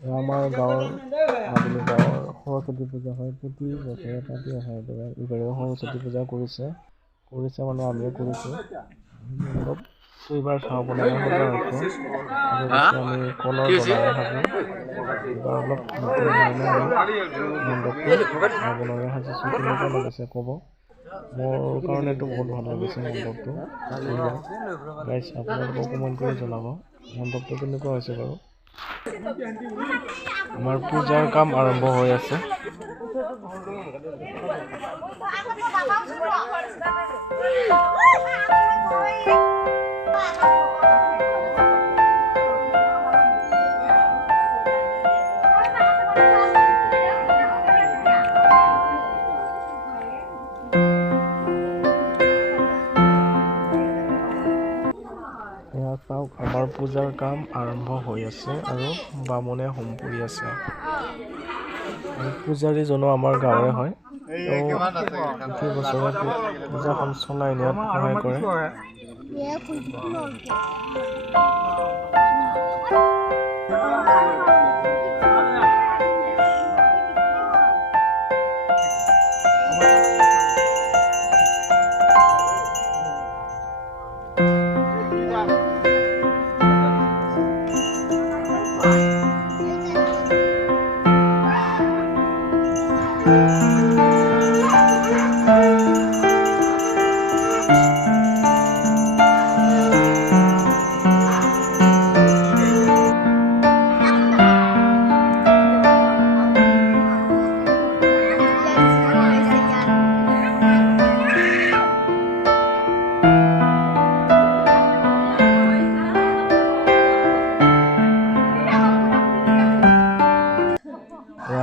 আমাৰ গাঁৱৰ মাজুলী গাঁৱৰ সৰস্বতী পূজা হয় প্ৰতি বছৰে পাতি অহা এইবাৰেও সৰস্বতী পূজা কৰিছে মানে আমিও কৰিছোঁ অলপ এইবাৰ চাহ বনাই সজা হৈছে আমি কলৰ বনাই সাজোঁ এইবাৰ অলপ নতুন কাৰণে আমি মণ্ডপটো চাহ বনাই সাজিছোঁ কেনেকুৱা লাগিছে ক'ব মোৰ কাৰণেতো বহুত ভাল লাগিছে মণ্ডপটো গাইজ আপোনালোকক কমেণ্ট কৰি জনাব মণ্ডপটো কেনেকুৱা হৈছে বাৰু আমাৰ পূজাৰ কাম আৰম্ভ হৈ আছে চাওক আমাৰ পূজাৰ কাম আৰম্ভ হৈ আছে আৰু বামুণে হোম পুৰি আছে পূজাৰীজনো আমাৰ গাঁৱৰে হয় প্ৰতি বছৰে পূজাখন চলাই নিয়াত সহায় কৰে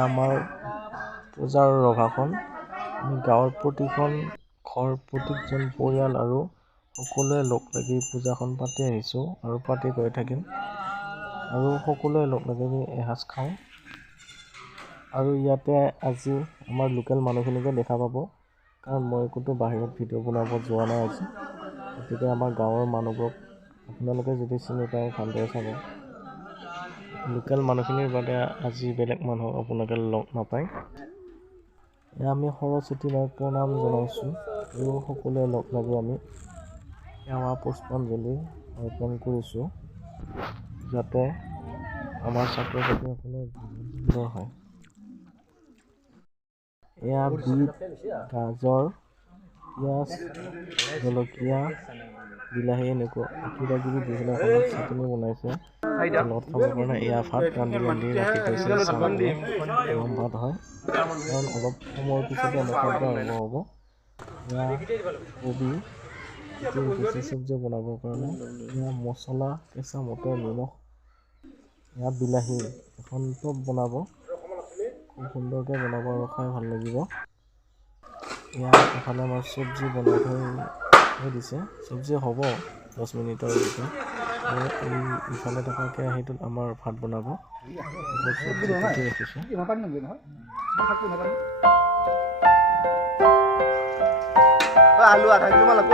আমাৰ পূজাৰ ৰভাখন আমি গাঁৱৰ প্ৰতিখন ঘৰ প্ৰত্যেকজন পৰিয়াল আৰু সকলোৱে লগ লাগি পূজাখন পাতি আহিছোঁ আৰু পাতি গৈ থাকিম আৰু সকলোৱে লগ লাগি এসাঁজ খাওঁ আৰু ইয়াতে আজি আমাৰ লোকেল মানুহখিনিকে দেখা পাব কাৰণ মই ক'তো বাহিৰত ভিডিঅ' বনাব যোৱা নাই আজি গতিকে আমাৰ গাঁৱৰ মানুহবোৰক আপোনালোকে যদি চিনি পায় ভালদৰে চাব লোকেল মানুহখিনিৰ বাদে আজি বেলেগ মানুহ আপোনালোকে লগ নাপায় আমি সৰস্বতী মাক প্ৰণাম জনাইছোঁ আৰু সকলোৱে লগ লাগি আমি সেৱা পুষ্পাঞ্জলি অৰ্পণ কৰিছোঁ যাতে আমাৰ ছাত্ৰ ছাত্ৰীসকলৰ জীৱন সুন্দৰ হয় এয়া বিট গাজৰ পিঁয়াজ জলকীয়া বিলাহী এনেকুৱা কিবা কিবি দি পেলাই এখন চাটনি বনাইছে লগত খাবৰ কাৰণে এয়া ভাত ৰান্ধি ৰাখি থৈছে গৰম ভাত হয় কাৰণ অলপ সময়ৰ পিছতে আমাৰ খাদ্য আৰম্ভ হ'ব এয়া কবি চব্জি বনাবৰ কাৰণে এয়া মছলা কেঁচা মটৰ নিমখ এয়া বিলাহী এখন টপ বনাব খুব সুন্দৰকৈ বনাব আৰু খাই ভাল লাগিব এয়া এফালে আমাৰ চব্জি বনাই থৈ দিছে চব্জি হ'ব 10 মিনিটৰ ভিতৰত আৰু এই ইফালে থকা কেৰাহীটোত আমাৰ ভাত বনাব চব্জি কাটি ৰাখিছোঁ আলু আধা কিলো মান লাগব